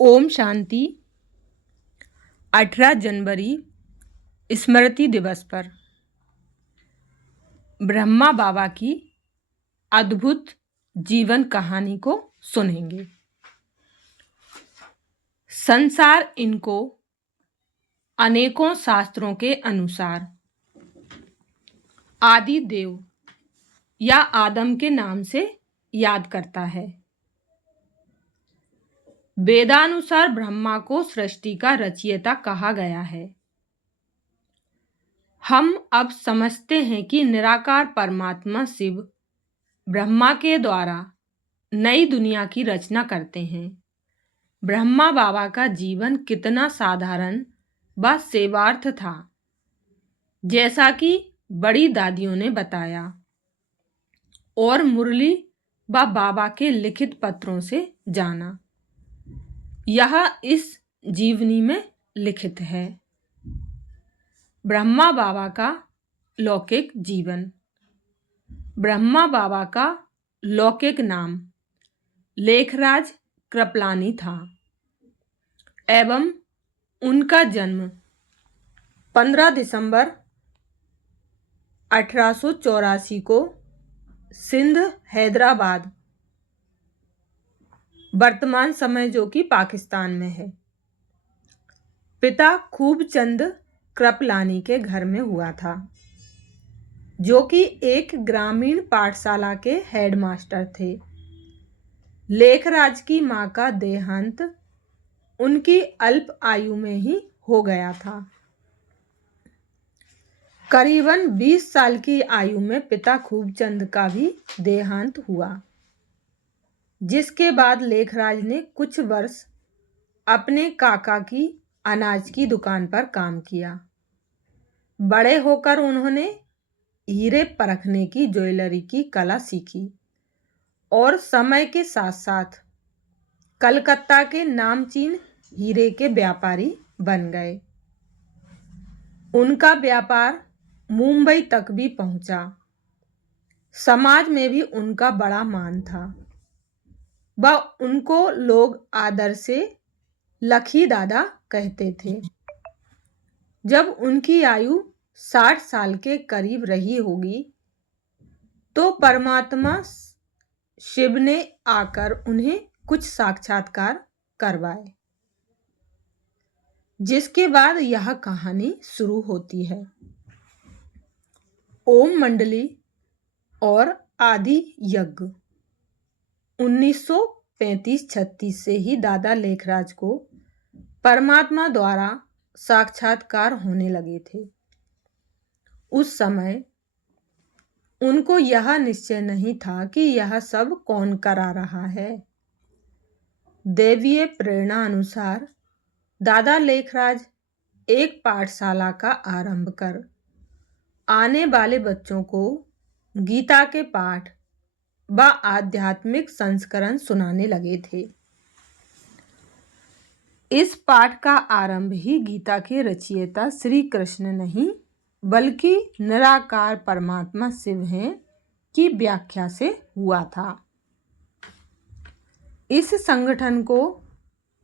ओम शांति। 18 जनवरी स्मृति दिवस पर ब्रह्मा बाबा की अद्भुत जीवन कहानी को सुनेंगे। संसार इनको अनेकों शास्त्रों के अनुसार आदि देव या आदम के नाम से याद करता है। वेदानुसार ब्रह्मा को सृष्टि का रचयिता कहा गया है। हम अब समझते हैं कि निराकार परमात्मा शिव ब्रह्मा के द्वारा नई दुनिया की रचना करते हैं। ब्रह्मा बाबा का जीवन कितना साधारण व सेवार्थ था, जैसा कि बड़ी दादियों ने बताया और मुरली व बाबा के लिखित पत्रों से जाना। यह इस जीवनी में लिखित है। ब्रह्मा बाबा का लौकिक जीवन। ब्रह्मा बाबा का लौकिक नाम लेखराज कृपलानी था एवं उनका जन्म 15 दिसंबर 1884 को सिंध हैदराबाद, वर्तमान समय जो कि पाकिस्तान में है, पिता खूबचंद कृपलानी के घर में हुआ था, जो कि एक ग्रामीण पाठशाला के हेडमास्टर थे। लेखराज की मां का देहांत उनकी अल्प आयु में ही हो गया था। करीबन 20 साल की आयु में पिता खूबचंद का भी देहांत हुआ, जिसके बाद लेखराज ने कुछ वर्ष अपने काका की अनाज की दुकान पर काम किया। बड़े होकर उन्होंने हीरे परखने की ज्वेलरी की कला सीखी और समय के साथ साथ कलकत्ता के नामचीन हीरे के व्यापारी बन गए। उनका व्यापार मुंबई तक भी पहुंचा। समाज में भी उनका बड़ा मान था व उनको लोग आदर से लखी दादा कहते थे। जब उनकी आयु 60 साल के करीब रही होगी तो परमात्मा शिव ने आकर उन्हें कुछ साक्षात्कार करवाए, जिसके बाद यह कहानी शुरू होती है। ओम मंडली और आदि यज्ञ 1935-36 से ही दादा लेखराज को परमात्मा द्वारा साक्षात्कार होने लगे थे। उस समय उनको यह निश्चय नहीं था कि यह सब कौन करा रहा है। दैवीय प्रेरणा अनुसार दादा लेखराज एक पाठशाला का आरंभ कर आने वाले बच्चों को गीता के पाठ व आध्यात्मिक संस्करण सुनाने लगे थे। इस पाठ का आरंभ ही गीता के रचयिता श्री कृष्ण नहीं बल्कि निराकार परमात्मा शिव हैं की व्याख्या से हुआ था। इस संगठन को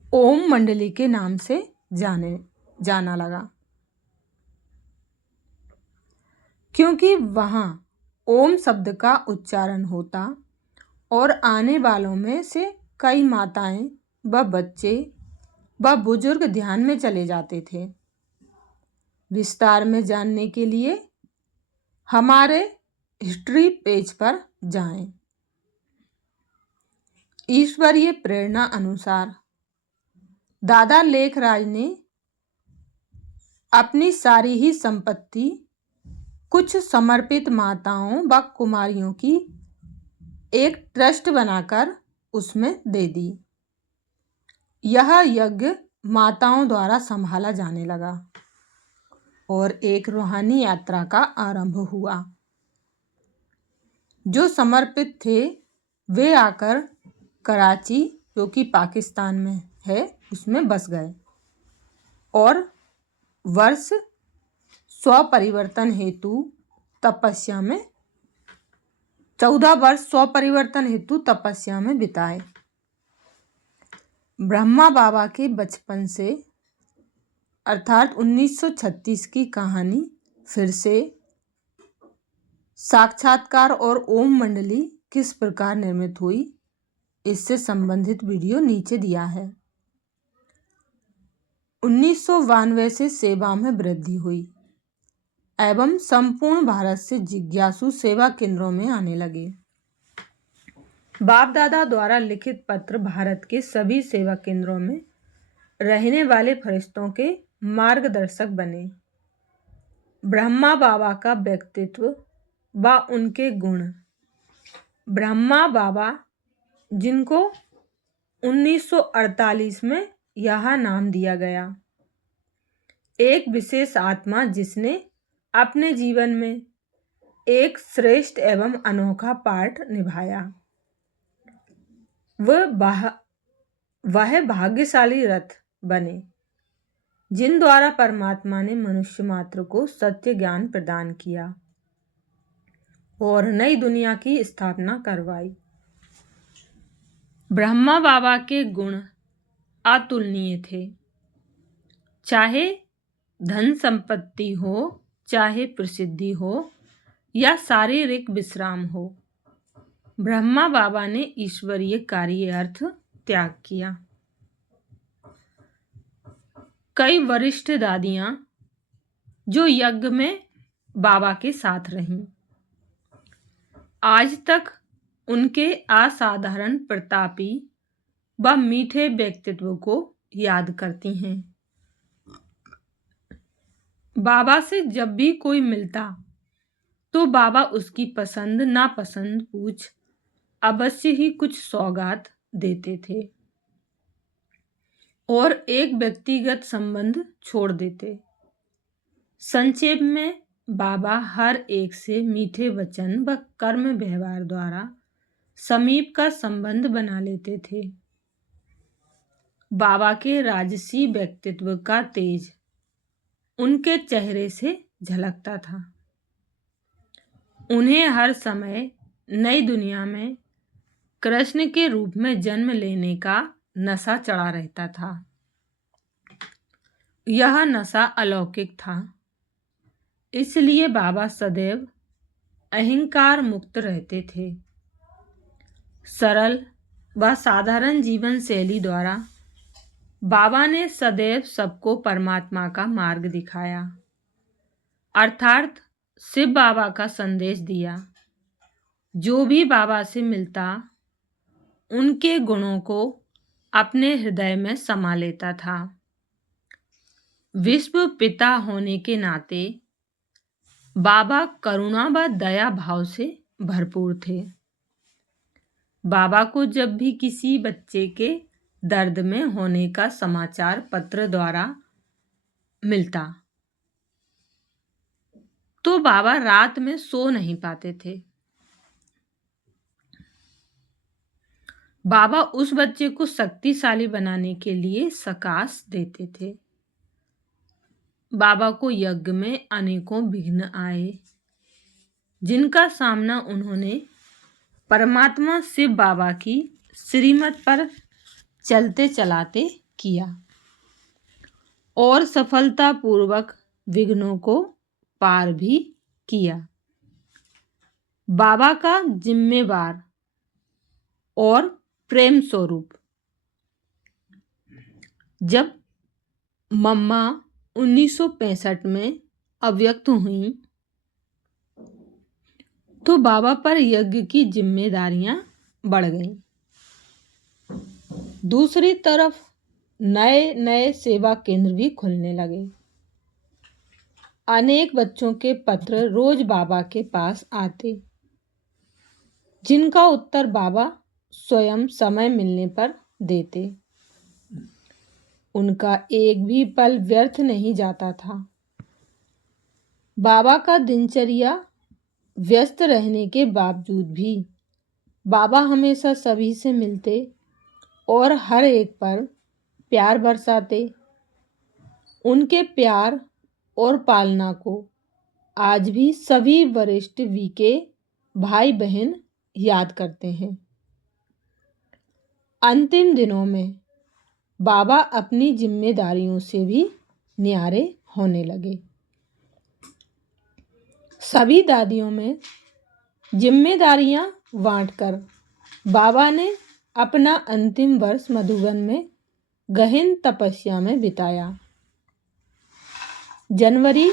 ओम मंडली के नाम से जाना लगा, क्योंकि वहां ओम शब्द का उच्चारण होता और आने वालों में से कई माताएं व बच्चे व बुजुर्ग ध्यान में चले जाते थे। विस्तार में जानने के लिए हमारे हिस्ट्री पेज पर जाएं। ईश्वरीय प्रेरणा अनुसार दादा लेखराज ने अपनी सारी ही संपत्ति कुछ समर्पित माताओं व कुमारियों की एक ट्रस्ट बनाकर उसमें दे दी। यह यज्ञ माताओं द्वारा संभाला जाने लगा और एक रूहानी यात्रा का आरंभ हुआ। जो समर्पित थे वे आकर कराची, जो कि पाकिस्तान में है, उसमें बस गए और वर्ष स्वपरिवर्तन हेतु तपस्या में 14 वर्ष स्वपरिवर्तन हेतु तपस्या में बिताए। ब्रह्मा बाबा के बचपन से अर्थात 1936 की कहानी फिर से साक्षात्कार और ओम मंडली किस प्रकार निर्मित हुई, इससे संबंधित वीडियो नीचे दिया है। 1992 से सेवा में वृद्धि हुई एवं संपूर्ण भारत से जिज्ञासु सेवा केंद्रों में आने लगे। बाप दादा द्वारा लिखित पत्र भारत के सभी सेवा केंद्रों में रहने वाले फरिश्तों के मार्गदर्शक बने। ब्रह्मा बाबा का व्यक्तित्व व उनके गुण। ब्रह्मा बाबा, जिनको 1948 में यह नाम दिया गया, एक विशेष आत्मा जिसने अपने जीवन में एक श्रेष्ठ एवं अनोखा पाठ निभाया। वह भाग्यशाली रथ बने जिन द्वारा परमात्मा ने मनुष्य मात्र को सत्य ज्ञान प्रदान किया और नई दुनिया की स्थापना करवाई। ब्रह्मा बाबा के गुण अतुलनीय थे। चाहे धन संपत्ति हो, चाहे प्रसिद्धि हो या शारीरिक विश्राम हो, ब्रह्मा बाबा ने ईश्वरीय कार्य अर्थ त्याग किया। कई वरिष्ठ दादियां जो यज्ञ में बाबा के साथ रहीं, आज तक उनके असाधारण प्रतापी व मीठे व्यक्तित्व को याद करती हैं। बाबा से जब भी कोई मिलता तो बाबा उसकी पसंद नापसंद पूछ अवश्य ही कुछ सौगात देते थे और एक व्यक्तिगत संबंध छोड़ देते। संक्षेप में, बाबा हर एक से मीठे वचन व कर्म व्यवहार द्वारा समीप का संबंध बना लेते थे। बाबा के राजसी व्यक्तित्व का तेज उनके चेहरे से झलकता था। उन्हें हर समय नई दुनिया में कृष्ण के रूप में जन्म लेने का नशा चढ़ा रहता था। यह नशा अलौकिक था, इसलिए बाबा सदैव अहंकार मुक्त रहते थे। सरल व साधारण जीवन शैली द्वारा बाबा ने सदैव सबको परमात्मा का मार्ग दिखाया, अर्थात शिव बाबा का संदेश दिया। जो भी बाबा से मिलता उनके गुणों को अपने हृदय में समा लेता था। विश्व पिता होने के नाते बाबा करुणा व दया भाव से भरपूर थे। बाबा को जब भी किसी बच्चे के दर्द में होने का समाचार पत्र द्वारा मिलता तो बाबा रात में सो नहीं पाते थे। बाबा उस बच्चे को शक्तिशाली बनाने के लिए सकाश देते थे। बाबा को यज्ञ में अनेकों विघ्न आए, जिनका सामना उन्होंने परमात्मा शिव बाबा की श्रीमत पर चलते चलाते किया और सफलतापूर्वक विघ्नों को पार भी किया। बाबा का जिम्मेवार और प्रेम स्वरूप। जब मम्मा 1965 में अव्यक्त हुई तो बाबा पर यज्ञ की जिम्मेदारियां बढ़ गईं। दूसरी तरफ नए नए सेवा केंद्र भी खुलने लगे। अनेक बच्चों के पत्र रोज बाबा के पास आते, जिनका उत्तर बाबा स्वयं समय मिलने पर देते। उनका एक भी पल व्यर्थ नहीं जाता था। बाबा का दिनचर्या व्यस्त रहने के बावजूद भी बाबा हमेशा सभी से मिलते और हर एक पर प्यार बरसाते। उनके प्यार और पालना को आज भी सभी वरिष्ठ वीके भाई बहन याद करते हैं। अंतिम दिनों में बाबा अपनी जिम्मेदारियों से भी न्यारे होने लगे। सभी दादियों में जिम्मेदारियां बांटकर बाबा ने अपना अंतिम वर्ष मधुबन में गहन तपस्या में बिताया। जनवरी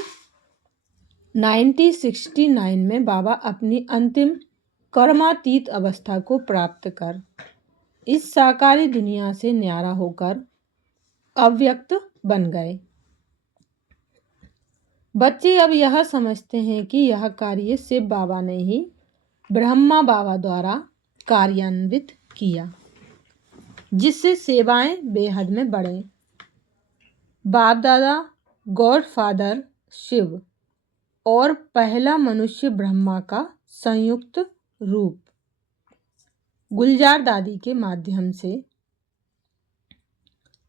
1969 में बाबा अपनी अंतिम कर्मातीत अवस्था को प्राप्त कर इस साकारी दुनिया से न्यारा होकर अव्यक्त बन गए। बच्चे अब यह समझते हैं कि यह कार्य शिव बाबा ने ही ब्रह्मा बाबा द्वारा कार्यान्वित किया, जिससे सेवाएं बेहद में बढ़े। बाप दादा, गॉड फादर शिव और पहला मनुष्य ब्रह्मा का संयुक्त रूप गुलजार दादी के माध्यम से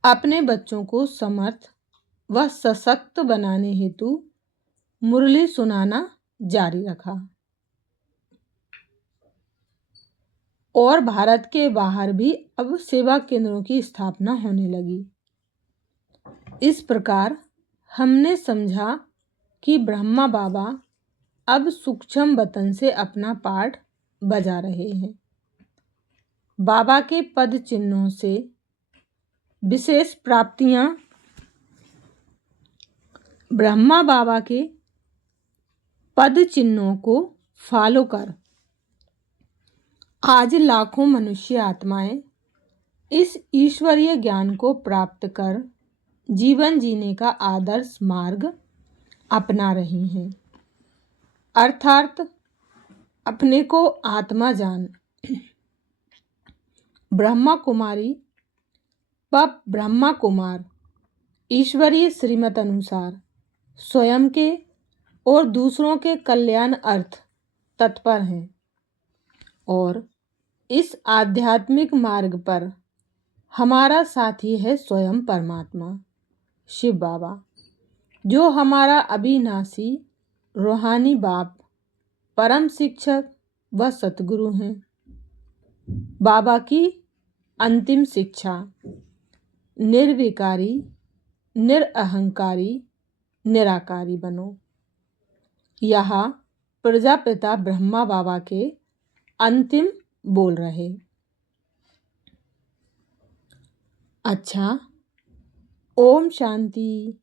अपने बच्चों को समर्थ व सशक्त बनाने हेतु मुरली सुनाना जारी रखा और भारत के बाहर भी अब सेवा केंद्रों की स्थापना होने लगी। इस प्रकार हमने समझा कि ब्रह्मा बाबा अब सूक्ष्म वतन से अपना पाठ बजा रहे हैं। बाबा के पद चिन्हों से विशेष प्राप्तियां ब्रह्मा बाबा के पद चिन्हों को फॉलो कर आज लाखों मनुष्य आत्माएं इस ईश्वरीय ज्ञान को प्राप्त कर जीवन जीने का आदर्श मार्ग अपना रही हैं, अर्थात अपने को आत्मा जान ब्रह्मा कुमारी व ब्रह्मा कुमार ईश्वरीय श्रीमत अनुसार स्वयं के और दूसरों के कल्याण अर्थ तत्पर हैं और इस आध्यात्मिक मार्ग पर हमारा साथी है स्वयं परमात्मा शिव बाबा, जो हमारा अविनाशी रूहानी बाप, परम शिक्षक व सतगुरु हैं। बाबा की अंतिम शिक्षा निर्विकारी, निरअहंकारी, निराकारी बनो। यह प्रजापिता ब्रह्मा बाबा के अंतिम बोल रहे। अच्छा, ओम शांति।